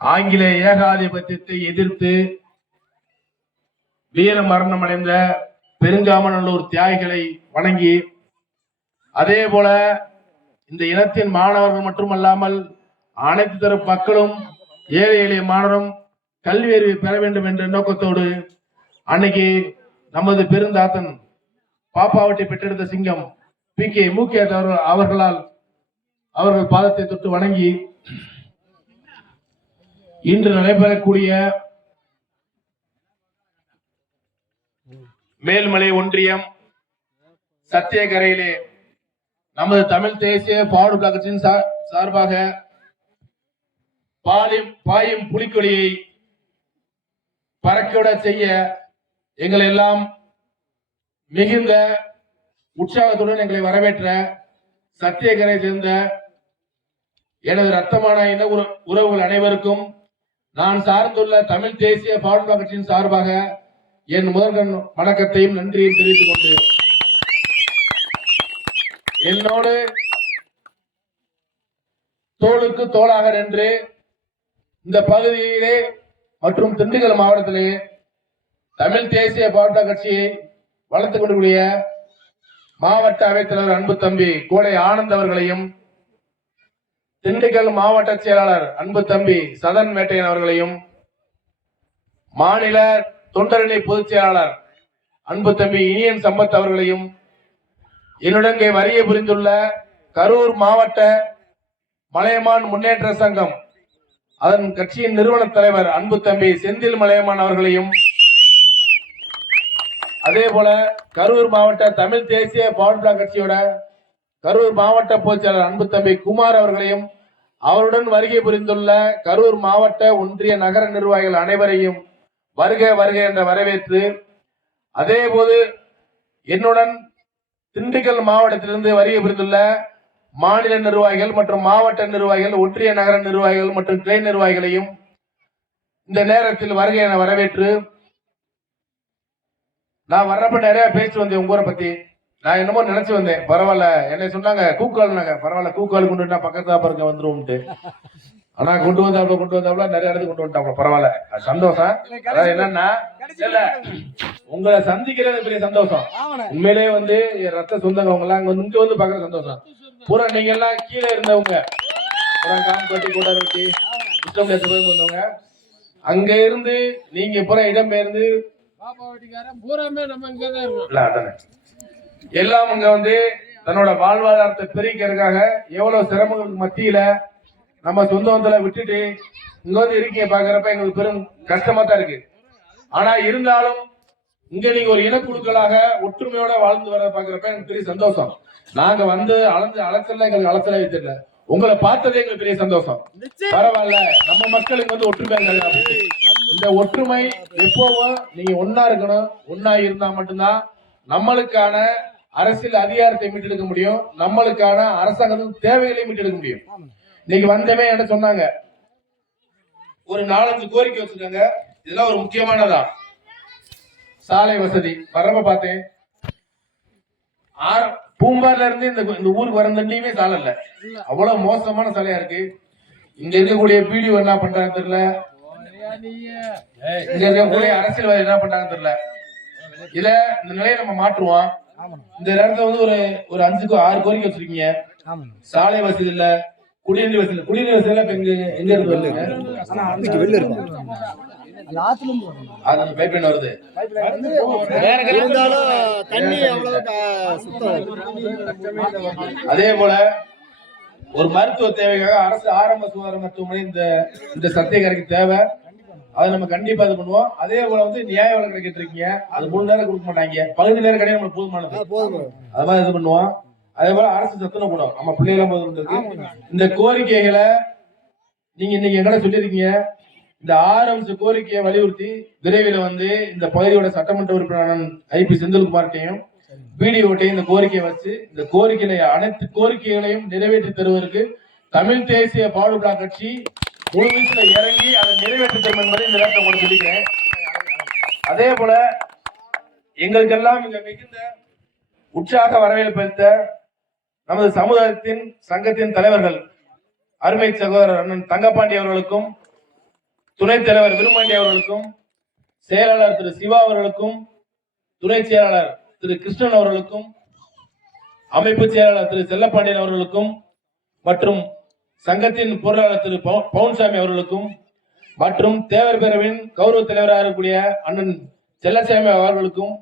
ஆங்கில ஏகாதிபத்தியத்தை எதிர்த்து வீர மரணம் அடைந்த பெருங்காமநல்லூர் தியாகிகளை வணங்கி, அதே போல இந்த இனத்தின் மாணவர்கள் மட்டுமல்லாமல் அனைத்து தரப்பு மக்களும் ஏழை எளிய மாணவரும் கல்வி அறிவை பெற வேண்டும் என்ற நோக்கத்தோடு அன்னைக்கு நமது பெருந்தாத்தன் பாப்பாவட்டை பெற்றெடுத்த சிங்கம் PK மூக்கியார் அவர்கள் பாதத்தை தொட்டு வணங்கி, இன்று நடைபெறக்கூடிய மேல்மலை ஒன்றியம் சத்தியகரையிலே நமது தமிழ் தேசிய பாடு கழகத்தின் சார்பாக பாயும் புலிக்கொடியை பறக்கவிட செய்ய எங்களை எல்லாம் மிகுந்த உற்சாகத்துடன் எங்களை வரவேற்ற சத்தியகரை சேர்ந்த எனது ரத்தமான இன உறவுகள் அனைவருக்கும் நான் சார்ந்துள்ள தமிழ் தேசிய பாடு கழகத்தின் சார்பாக என் முதற்கண் வணக்கத்தையும் நன்றியையும் தெரிவித்துக் கொண்டு, என்னோடு தோளுக்கு தோளாக நின்று இந்த பகுதியிலே மற்றும் திண்டுக்கல் மாவட்டத்திலே தமிழ் தேசிய பாடு கட்சியை வளர்த்துக் கொண்டிருக்கிற மாவட்ட அவைத்தலைவர் அன்பு தம்பி கோடை ஆனந்த் அவர்களையும், திண்டுக்கல் மாவட்ட செயலாளர் அன்பு தம்பி சதன் மேட்டையன் அவர்களையும், மாநில தொண்டரணி பொதுச் செயலாளர் அன்பு தம்பி இனியன் சம்பத் அவர்களையும், என்னுடன் வருகை புரிந்துள்ள கரூர் மாவட்ட மலையமான் முன்னேற்ற சங்கம் அதன் கட்சியின் நிறுவன தலைவர் அன்பு தம்பி செந்தில் மலையமான் அவர்களையும், அதே போல கரூர் மாவட்ட தமிழ் தேசிய பவர் பிளாக் கட்சியோட கரூர் மாவட்ட பொதுச்செயலாளர் அன்பு தம்பி குமார் அவர்களையும், அவருடன் வருகை புரிந்துள்ள கரூர் மாவட்ட ஒன்றிய நகர நிர்வாகிகள் அனைவரையும் வருக வருக என்ற வரவேற்று, அதே போது என்னுடன் திண்டுக்கல் மாவட்டத்திலிருந்து வருகை புரிந்துள்ள மாநில நிர்வாகிகள் மற்றும் மாவட்ட நிர்வாகிகள், ஒன்றிய நகர நிர்வாகிகள் மற்றும் கிளை நிர்வாகிகளையும் இந்த நேரத்தில் வருகை என வரவேற்று, நான் வர்றப்ப நிறைய பேச்சு வந்தேன் உங்க ஊரை பத்தி. நான் என்னமோ நினைச்சு வந்தேன், பரவாயில்ல என்னை சொன்னாங்க கூக்கால்னாங்க, பரவாயில்ல கூக்கால் கொண்டு பக்கத்து பாருங்க வந்துருவோம்ட்டு. ஆனா கொண்டு வந்தாப்புல நிறைய இடத்துக்கு கொண்டு வந்துட்டாங்க, பரவாயில்ல சந்தோஷம். அதாவது என்னன்னா இல்ல உங்களை சந்திக்கிறது பெரிய சந்தோஷம். உண்மையிலே வந்து ரத்த சொந்தங்க எல்லாம் இங்க வந்து பாக்குற சந்தோஷம். பூரா நீங்க எல்லாம் கீழே இருந்தவங்க, காம்பட்டி கூட வச்சு இஷ்டம் வந்தவங்க, அங்க இருந்து நீங்க பூரா இடம் பெயர்ந்து எல்லாம் அங்க வந்து தன்னோட வாழ்வாதாரத்தை பெருக்கிறதுக்காக எவ்வளவு சிரமங்களுக்கு மத்தியில நம்ம சொந்த வந்தல விட்டுட்டு இங்க வந்து இருக்கீங்க பாக்குறப்ப எங்களுக்கு பெரும் கஷ்டமா தான் இருக்கு. ஆனா இருந்தாலும் இங்க நீங்க ஒரு இனக்குழுக்களாக ஒற்றுமையோட வாழ்ந்து வர பாக்குறப்ப எனக்கு பெரிய சந்தோஷம். நாங்க வந்து அலைச்சல எங்களுக்கு அலைச்சல தெரியல, உங்களை பார்த்ததே எங்களுக்கு பெரிய சந்தோஷம். பரவாயில்ல நம்ம மக்களுக்கு வந்து ஒற்றுமை, இந்த ஒற்றுமை எப்பவும் நீங்க ஒன்னா இருக்கணும். ஒன்னா இருந்தா மட்டும்தான் நம்மளுக்கான அரசியல் அதிகாரத்தை மீட்டெடுக்க முடியும், நம்மளுக்கான அரசாங்கத்துக்கு தேவைகளையும் மீட்டெடுக்க முடியும். இன்னைக்கு வந்தவே என்ன சொன்னாங்க, ஒரு 4-5 கோரிக்கை வச்சிருக்காங்க. இதெல்லாம் ஒரு முக்கியமானதா. சாலை வசதி வரப்ப பார்த்தேன், பூம்பார்ல இருந்து இந்த ஊருக்கு வர தண்ணியுமே சாலை இல்ல, அவ்வளவு மோசமான சாலையா இருக்கு. இங்க இருக்கக்கூடிய பிடிஓ என்ன பண்றாங்க தெரியல, இங்க இருக்கக்கூடிய அரசியல்வாதி என்ன பண்றாங்க தெரியல. இத இந்த நிலையை நம்ம மாற்றுவோம். இந்த நேரத்துல வந்து ஒரு 5-6 கோரிக்கை வச்சிருக்கீங்க. சாலை வசதி இல்ல, குடிநீர் வசதி, குடிநீர் வசதி எல்லாம் எங்க இருந்து வருது? வருது. அதே போல ஒரு மருத்துவ தேவைக்காக அரசு ஆரம்ப சுகாதார மருத்துவமனை இந்த சத்தியகரைக்கு தேவை, அதை நம்ம கண்டிப்பா இது பண்ணுவோம். அதே போல வந்து நியாய விலை கிடைக்கிட்டு இருக்கீங்க, அது 3 நேரம் கொடுக்க மாட்டாங்க, பகுதி நேரம் கிடையாது, நம்மளுக்கு போதுமானது, அது மாதிரி இது பண்ணுவோம். அதே போல அரசு சத்துணவு கூடம் நம்ம பிள்ளைகளும் போது இருக்கு. இந்த கோரிக்கைகளை நீங்க இன்னைக்கு எங்கட சொல்லிருக்கீங்க. இந்த 6 அம்ச கோரிக்கையை வலியுறுத்தி விரைவில் வந்து இந்த பகுதியோட சட்டமன்ற உறுப்பினர் IP செந்தில்குமார்ட்டையும் பிடிஓட்டையும் இந்த கோரிக்கையை வச்சு இந்த கோரிக்கைகளை அனைத்து கோரிக்கைகளையும் நிறைவேற்றி தருவதற்கு தமிழ் தேசிய பாடு பிளாக் கட்சி முழு வீச்சுல இறங்கி அதை நிறைவேற்றி தரும் என்பதை இந்த நேரத்தை உங்களுக்கு சொல்லிக்கிறேன். அதே போல எங்களுக்கெல்லாம் இங்க மிகுந்த உற்சாக வரவேற்பளித்த நமது சமுதாயத்தின் சங்கத்தின் தலைவர்கள் அருமை சகோதரர் அண்ணன் தங்கப்பாண்டி அவர்களுக்கும், துணைத் தலைவர் விருமாண்டி அவர்களுக்கும், செயலாளர் திரு சிவா அவர்களுக்கும், துணை செயலாளர் திரு கிருஷ்ணன் அவர்களுக்கும், அமைப்பு செயலாளர் திரு செல்லப்பாண்டியன் அவர்களுக்கும் மற்றும் சங்கத்தின் பொருளாளர் திரு பவுன்சாமி அவர்களுக்கும் மற்றும் தேவர் பேரவையின் கௌரவ தலைவராக இருக்கக்கூடிய அண்ணன் செல்லசாமி அவர்களுக்கும்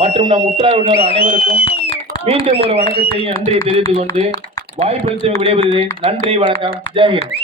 மற்றும் நம் உற்றார் உறவினர் அனைவருக்கும் மீண்டும் ஒரு வணக்கத்தை நன்றியை தெரிவித்துக் கொண்டு வாய்ப்பளித்து விடைபெறுகிறேன். நன்றி, வணக்கம், ஜெய் ஹிந்த்.